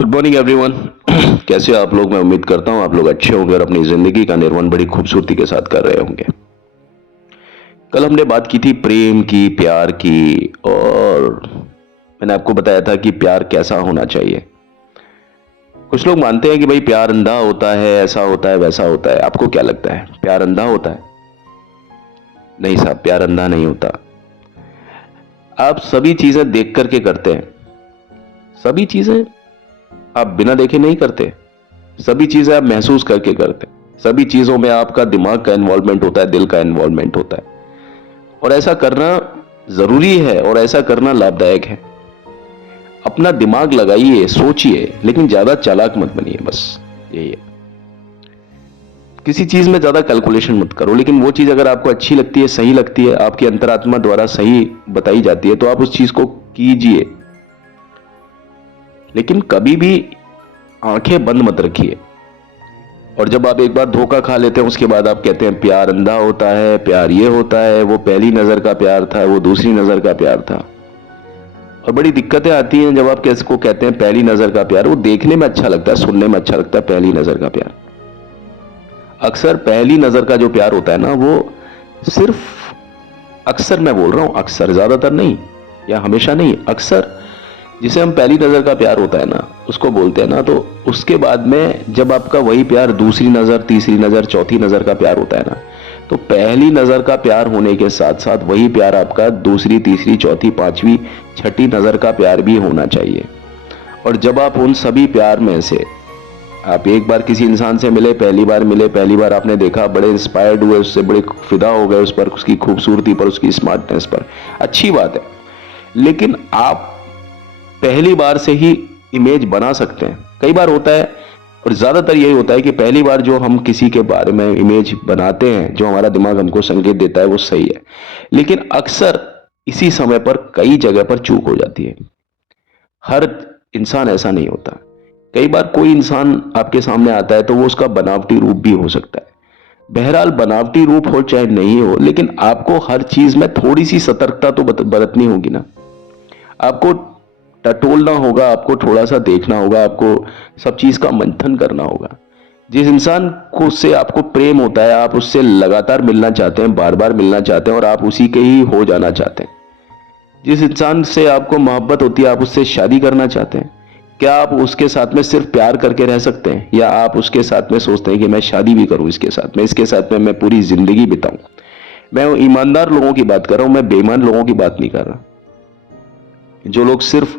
Good morning everyone. कैसे हो आप लोग? मैं उम्मीद करता हूँ आप लोग अच्छे होंगे और अपनी जिंदगी का निर्वहन बड़ी खूबसूरती के साथ कर रहे होंगे। कल हमने बात की थी प्रेम की, प्यार की, और मैंने आपको बताया था कि प्यार कैसा होना चाहिए। कुछ लोग मानते हैं कि भाई प्यार अंधा होता है, ऐसा होता है, वैसा होता है। आपको क्या लगता है, प्यार अंधा होता है? नहीं साहब, प्यार अंधा नहीं होता। आप सभी चीजें देख करके करते हैं, सभी चीजें आप बिना देखे नहीं करते, सभी चीजें आप महसूस करके करते हैं, सभी चीजों में आपका दिमाग का इन्वॉल्वमेंट होता है, दिल का इन्वॉल्वमेंट होता है। और ऐसा करना जरूरी है और ऐसा करना लाभदायक है। अपना दिमाग लगाइए, सोचिए, लेकिन ज्यादा चालाक मत बनिए, बस यही है। किसी चीज में ज्यादा कैलकुलेशन मत करो, लेकिन वो चीज अगर आपको अच्छी लगती है, सही लगती है, आपकी अंतरात्मा द्वारा सही बताई जाती है, तो आप उस चीज को कीजिए। लेकिन कभी भी आंखें बंद मत रखिए। और जब आप एक बार धोखा खा लेते हैं, उसके बाद आप कहते हैं प्यार अंधा होता है, प्यार ये होता है, वो पहली नजर का प्यार था, वो दूसरी नजर का प्यार था। और बड़ी दिक्कतें आती हैं जब आप किसी को कहते हैं पहली नजर का प्यार। वो देखने में अच्छा लगता है, सुनने में अच्छा लगता है, पहली नजर का प्यार। अक्सर पहली नजर का जो प्यार होता है ना, वो सिर्फ, अक्सर मैं बोल रहा हूं, अक्सर, ज्यादातर नहीं या हमेशा नहीं, अक्सर जिसे हम पहली नजर का प्यार होता है ना, उसको बोलते हैं ना, तो उसके बाद में जब आपका वही प्यार दूसरी नजर, तीसरी नजर, चौथी नजर का प्यार होता है ना, तो पहली नजर का प्यार होने के साथ साथ वही प्यार आपका दूसरी, तीसरी, चौथी, पांचवी, छठी नजर का प्यार भी होना चाहिए। और जब आप उन सभी प्यार में से आप एक बार किसी इंसान से मिले, पहली बार मिले, पहली बार आपने देखा, बड़े इंस्पायर्ड हुए उससे, बड़े फिदा हो गए उस पर, उसकी खूबसूरती पर, उसकी स्मार्टनेस पर, अच्छी बात है। लेकिन आप पहली बार से ही इमेज बना सकते हैं। कई बार होता है, और ज्यादातर यही होता है कि पहली बार जो हम किसी के बारे में इमेज बनाते हैं, जो हमारा दिमाग हमको संकेत देता है, वो सही है। लेकिन अक्सर इसी समय पर कई जगह पर चूक हो जाती है। हर इंसान ऐसा नहीं होता। कई बार कोई इंसान आपके सामने आता है तो वो उसका बनावटी रूप भी हो सकता है। बहरहाल, बनावटी रूप हो चाहे नहीं हो, लेकिन आपको हर चीज में थोड़ी सी सतर्कता तो बरतनी होगी ना। आपको टटोलना होगा, आपको थोड़ा सा देखना होगा, आपको सब चीज का मंथन करना होगा। जिस इंसान को से आपको प्रेम होता है, आप उससे लगातार मिलना चाहते हैं, बार बार मिलना चाहते हैं, और आप उसी के ही हो जाना चाहते हैं। जिस इंसान से आपको मोहब्बत होती है, आप उससे शादी करना चाहते हैं। क्या आप उसके साथ में सिर्फ प्यार करके रह सकते हैं, या आप उसके साथ में सोचते हैं कि मैं शादी भी करूं इसके साथ में, इसके साथ में मैं पूरी जिंदगी बिताऊं? मैं ईमानदार लोगों की बात कर रहा हूं, मैं बेईमान लोगों की बात नहीं कर रहा। जो लोग सिर्फ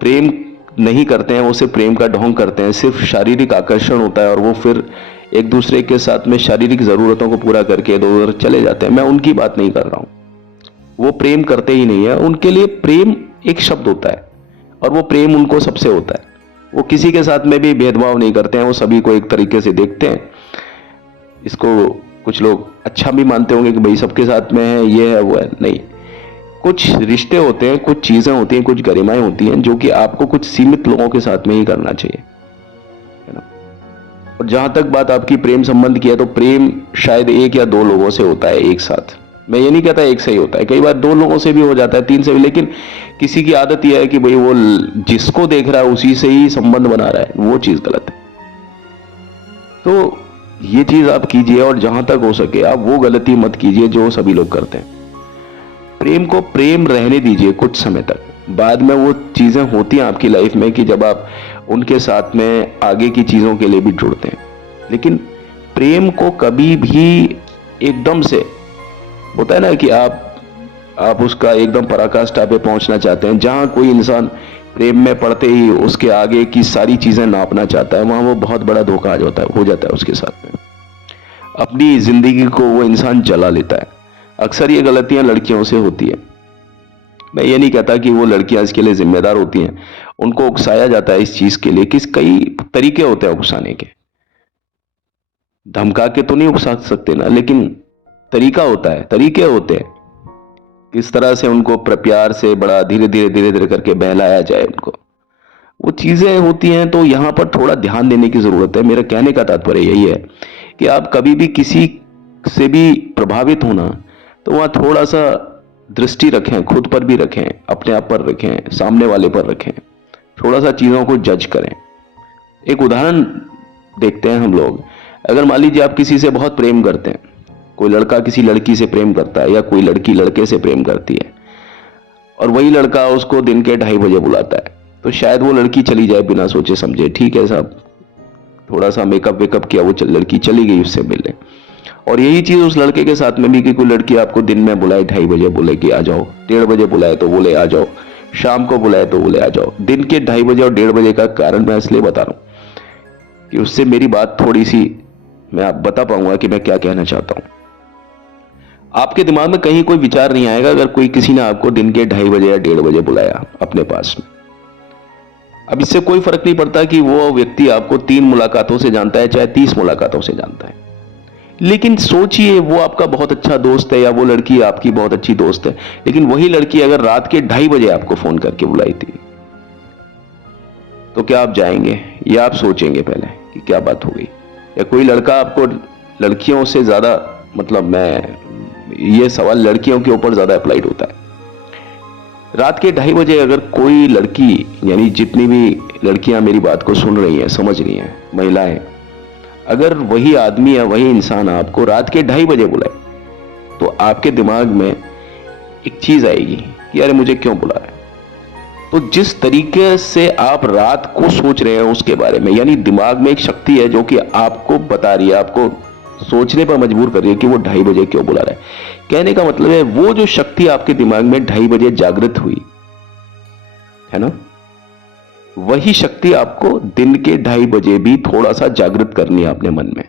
प्रेम नहीं करते हैं, वो सिर्फ प्रेम का ढोंग करते हैं, सिर्फ शारीरिक आकर्षण होता है, और वो फिर एक दूसरे के साथ में शारीरिक जरूरतों को पूरा करके इधर उधर चले जाते हैं, मैं उनकी बात नहीं कर रहा हूं। वो प्रेम करते ही नहीं है। उनके लिए प्रेम एक शब्द होता है, और वो प्रेम उनको सबसे होता है। वो किसी के साथ में भी भेदभाव नहीं करते हैं, वो सभी को एक तरीके से देखते हैं। इसको कुछ लोग अच्छा भी मानते होंगे कि भाई सबके साथ में है, ये है, वो है। नहीं, कुछ रिश्ते होते हैं, कुछ चीजें होती हैं, कुछ गरिमाएं होती हैं, जो कि आपको कुछ सीमित लोगों के साथ में ही करना चाहिए, है ना। और जहां तक बात आपकी प्रेम संबंध की है, तो प्रेम शायद एक या दो लोगों से होता है एक साथ। मैं ये नहीं कहता एक से ही होता है, कई बार दो लोगों से भी हो जाता है, तीन से भी। लेकिन किसी की आदत यह है कि भाई वो जिसको देख रहा है उसी से ही संबंध बना रहा है, वो चीज गलत है। तो ये चीज आप कीजिए, और जहां तक हो सके आप वो गलती मत कीजिए जो सभी लोग करते हैं। प्रेम को प्रेम रहने दीजिए कुछ समय तक। बाद में वो चीजें होती हैं आपकी लाइफ में कि जब आप उनके साथ में आगे की चीजों के लिए भी जुड़ते हैं। लेकिन प्रेम को कभी भी एकदम से, होता है ना कि आप उसका एकदम पराकाष्ठा पे पहुंचना चाहते हैं, जहां कोई इंसान प्रेम में पड़ते ही उसके आगे की सारी चीजें नापना चाहता है, वहां वो बहुत बड़ा धोखा हो जाता है उसके साथ में। अपनी जिंदगी को वो इंसान जला लेता है। अक्सर ये गलतियां लड़कियों से होती है। मैं ये नहीं कहता कि वो लड़कियां इसके लिए जिम्मेदार होती हैं, उनको उकसाया जाता है इस चीज के लिए। कई तरीके होते हैं उकसाने के। धमका के तो नहीं उकसा सकते ना, लेकिन तरीका होता है, तरीके होते हैं किस तरह से उनको प्यार से बड़ा धीरे धीरे धीरे धीरे करके बहलाया जाए उनको। वो चीजें होती हैं, तो यहां पर थोड़ा ध्यान देने की जरूरत है। मेरा कहने का तात्पर्य यही है कि आप कभी भी किसी से भी प्रभावित होना, तो वहां थोड़ा सा दृष्टि रखें, खुद पर भी रखें, अपने आप पर रखें, सामने वाले पर रखें। थोड़ा सा चीज़ों को जज करें। एक उदाहरण देखते हैं हम लोग। अगर मान लीजिए आप किसी से बहुत प्रेम करते हैं, कोई लड़का किसी लड़की से प्रेम करता है या कोई लड़की लड़के से प्रेम करती है, और वही लड़का उसको दिन के 2:30 बुलाता है, तो शायद वो लड़की चली जाए बिना सोचे समझे। ठीक है साहब, थोड़ा सा मेकअप वेकअप किया, वो लड़की चली गई उससे मिलने। और यही चीज उस लड़के के साथ में भी कि कोई लड़की आपको दिन में बुलाए 2:30 बोले कि आ जाओ, 1:30 बुलाए तो बोले आ जाओ, शाम को बुलाए तो बोले आ जाओ। दिन के 2:30 और 1:30 का कारण मैं इसलिए बता रहा हूं कि उससे मेरी बात थोड़ी सी मैं आप बता पाऊंगा कि मैं क्या कहना चाहता हूं। आपके दिमाग में कहीं कोई विचार नहीं आएगा अगर कोई किसी ने आपको दिन के 2:30 या 1:30 बुलाया अपने पास में। अब इससे कोई फर्क नहीं पड़ता कि वो व्यक्ति आपको 3 मुलाकातों से जानता है चाहे 30 मुलाकातों से जानता है, लेकिन सोचिए वो आपका बहुत अच्छा दोस्त है या वो लड़की आपकी बहुत अच्छी दोस्त है, लेकिन वही लड़की अगर रात के 2:30 आपको फोन करके बुलाई थी, तो क्या आप जाएंगे या आप सोचेंगे पहले कि क्या बात हो गई? या कोई लड़का आपको, लड़कियों से ज्यादा, मतलब मैं ये सवाल लड़कियों के ऊपर ज्यादा अप्लाइड होता है। रात के 2:30 अगर कोई लड़की, यानी जितनी भी लड़कियां मेरी बात को सुन रही हैं, समझ रही हैं, महिलाएं, अगर वही आदमी या वही इंसान आपको रात के 2:30 बुलाए, तो आपके दिमाग में एक चीज आएगी कि अरे मुझे क्यों बुला रहा है। तो जिस तरीके से आप रात को सोच रहे हैं उसके बारे में, यानी दिमाग में एक शक्ति है जो कि आपको बता रही है, आपको सोचने पर मजबूर कर रही है कि वो 2:30 क्यों बुला रहा है। कहने का मतलब है वो जो शक्ति आपके दिमाग में 2:30 जागृत हुई है ना, वही शक्ति आपको दिन के 2:30 भी थोड़ा सा जागृत करनी है अपने मन में।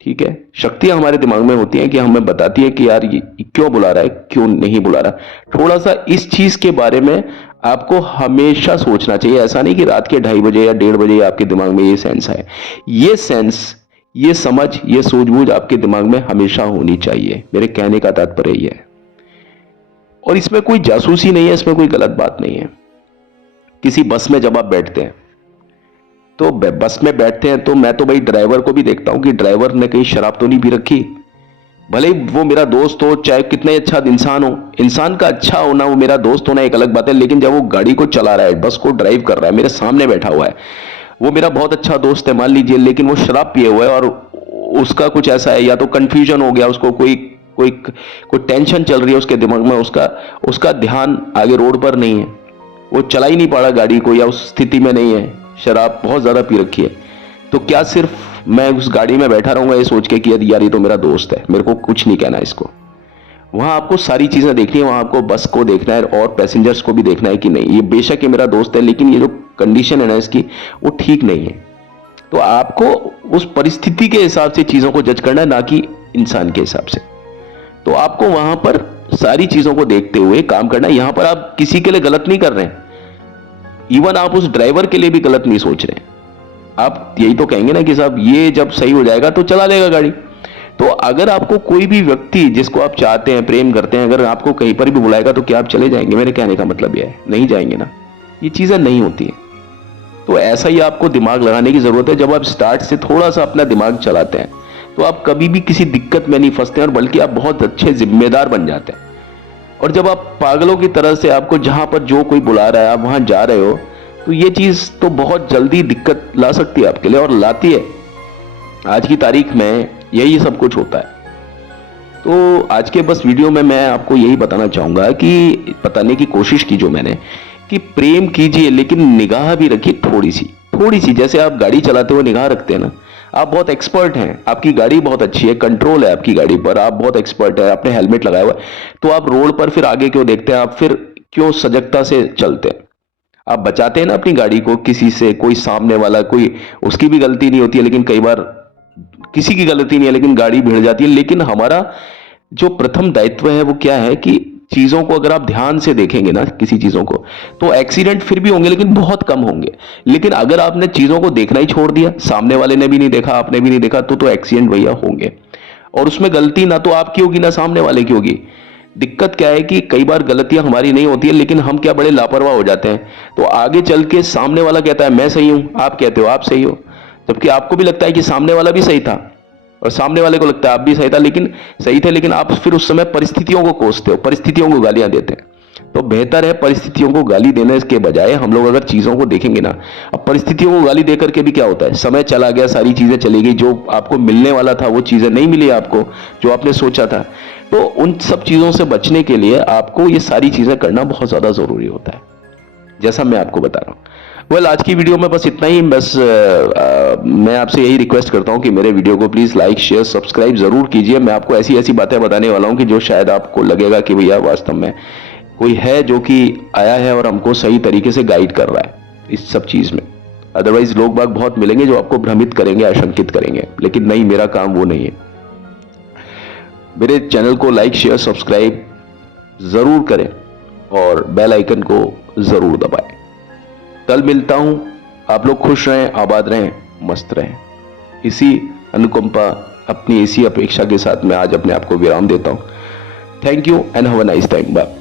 ठीक है, शक्तियां हमारे दिमाग में होती हैं कि हमें बताती है कि यार ये क्यों बुला रहा है, क्यों नहीं बुला रहा। थोड़ा सा इस चीज के बारे में आपको हमेशा सोचना चाहिए। ऐसा नहीं कि रात के 2:30 या 1:30 आपके दिमाग में ये सेंस आए। ये सेंस, ये समझ, ये सूझबूझ आपके दिमाग में हमेशा होनी चाहिए। मेरे कहने का तात्पर्य यह है, और इसमें कोई जासूसी नहीं है, इसमें कोई गलत बात नहीं है। किसी बस में जब आप बैठते हैं, तो बस में बैठते हैं तो मैं तो भाई ड्राइवर को भी देखता हूं कि ड्राइवर ने कहीं शराब तो नहीं पी रखी। भले ही वो मेरा दोस्त हो, चाहे कितना अच्छा इंसान हो, इंसान का अच्छा होना, वो मेरा दोस्त होना एक अलग बात है, लेकिन जब वो गाड़ी को चला रहा है, बस को ड्राइव कर रहा है, मेरे सामने बैठा हुआ है, वो मेरा बहुत अच्छा दोस्त है मान लीजिए, लेकिन वो शराब पिए हुआ है और उसका कुछ ऐसा है, या तो कंफ्यूजन हो गया उसको, कोई कोई कोई टेंशन चल रही है उसके दिमाग में, उसका ध्यान आगे रोड पर नहीं है, वो चला ही नहीं पा रहा गाड़ी को, या उस स्थिति में नहीं है, शराब बहुत ज्यादा पी रखी है। तो क्या सिर्फ मैं उस गाड़ी में बैठा रहूंगा ये सोच के कि यार ये तो मेरा दोस्त है, मेरे को कुछ नहीं कहना इसको? वहां आपको सारी चीजें देखनी है, वहां आपको बस को देखना है और पैसेंजर्स को भी देखना है कि नहीं, ये बेशक ये मेरा दोस्त है, लेकिन ये जो कंडीशन है ना इसकी, वो ठीक नहीं है। तो आपको उस परिस्थिति के हिसाब से चीजों को जज करना है, ना कि इंसान के हिसाब से। तो आपको वहां पर सारी चीजों को देखते हुए काम करना है। यहां पर आप किसी के लिए गलत नहीं कर रहे हैं, इवन आप उस ड्राइवर के लिए भी गलत नहीं सोच रहे हैं। आप यही तो कहेंगे ना कि साहब ये जब सही हो जाएगा तो चला लेगा गाड़ी। तो अगर आपको कोई भी व्यक्ति जिसको आप चाहते हैं, प्रेम करते हैं, अगर आपको कहीं पर भी बुलाएगा तो क्या आप चले जाएंगे? मेरे कहने का मतलब यह है, नहीं जाएंगे ना। ये चीजें नहीं होती है। तो ऐसा ही आपको दिमाग लगाने की जरूरत है। जब आप स्टार्ट से थोड़ा सा अपना दिमाग चलाते हैं तो आप कभी भी किसी दिक्कत में नहीं फंसते, और बल्कि आप बहुत अच्छे जिम्मेदार बन जाते हैं। और जब आप पागलों की तरह से आपको जहां पर जो कोई बुला रहा है आप वहां जा रहे हो, तो ये चीज तो बहुत जल्दी दिक्कत ला सकती है आपके लिए, और लाती है। आज की तारीख में यही सब कुछ होता है। तो आज के बस वीडियो में मैं आपको यही बताना चाहूंगा कि बताने की कोशिश की जो मैंने, कि प्रेम कीजिए लेकिन निगाह भी रखिए थोड़ी सी। जैसे आप गाड़ी चलाते हुए निगाह रखते हैं ना, आप बहुत एक्सपर्ट हैं, आपकी गाड़ी बहुत अच्छी है, कंट्रोल है आपकी गाड़ी पर, आप बहुत एक्सपर्ट है, आपने हेलमेट लगाया हुआ है, तो आप रोड पर फिर आगे क्यों देखते हैं? आप फिर क्यों सजगता से चलते हैं? आप बचाते हैं ना अपनी गाड़ी को किसी से, कोई सामने वाला, कोई उसकी भी गलती नहीं होती है, लेकिन कई बार किसी की गलती नहीं है लेकिन गाड़ी भिड़ जाती है। लेकिन हमारा जो प्रथम दायित्व है वो क्या है कि चीजों को अगर आप ध्यान से देखेंगे ना, किसी चीजों को, तो एक्सीडेंट फिर भी होंगे लेकिन बहुत कम होंगे। लेकिन अगर आपने चीजों को देखना ही छोड़ दिया, सामने वाले ने भी नहीं देखा, आपने भी नहीं देखा, तो एक्सीडेंट भैया होंगे। और उसमें गलती ना तो आपकी होगी ना सामने वाले की होगी। दिक्कत क्या है कि कई बार गलतियां हमारी नहीं होती है, लेकिन हम क्या बड़े लापरवाह हो जाते हैं। तो आगे चल के सामने वाला कहता है मैं सही हूं, आप कहते हो आप सही हो, जबकि आपको भी लगता है कि सामने वाला भी सही था, और सामने वाले को लगता है आप भी सही था, लेकिन सही थे, लेकिन आप फिर उस समय परिस्थितियों को कोसते हो, परिस्थितियों को गालियां देते हैं। तो बेहतर है परिस्थितियों को गाली देने के बजाय हम लोग अगर चीज़ों को देखेंगे ना, अब परिस्थितियों को गाली देकर के भी क्या होता है, समय चला गया, सारी चीज़ें चली गई, जो आपको मिलने वाला था वो चीज़ें नहीं मिली आपको जो आपने सोचा था। तो उन सब चीज़ों से बचने के लिए आपको ये सारी चीज़ें करना बहुत ज़्यादा ज़रूरी होता है, जैसा मैं आपको बता रहा हूँ। आज की वीडियो में बस इतना ही। बस मैं आपसे यही रिक्वेस्ट करता हूँ कि मेरे वीडियो को प्लीज़ लाइक शेयर सब्सक्राइब ज़रूर कीजिए। मैं आपको ऐसी ऐसी बातें बताने वाला हूँ कि जो शायद आपको लगेगा कि भैया वास्तव में कोई है जो कि आया है और हमको सही तरीके से गाइड कर रहा है इस सब चीज़ में। अदरवाइज लोग बाग बहुत मिलेंगे जो आपको भ्रमित करेंगे, आशंकित करेंगे, लेकिन नहीं, मेरा काम वो नहीं है। मेरे चैनल को लाइक शेयर सब्सक्राइब ज़रूर करें और बेल आइकन को ज़रूर दबाएं। कल मिलता हूं, आप लोग खुश रहें, आबाद रहें, मस्त रहें। इसी अनुकंपा, अपनी इसी अपेक्षा के साथ मैं आज अपने आप को विराम देता हूं। Thank you and have a nice time. Bye.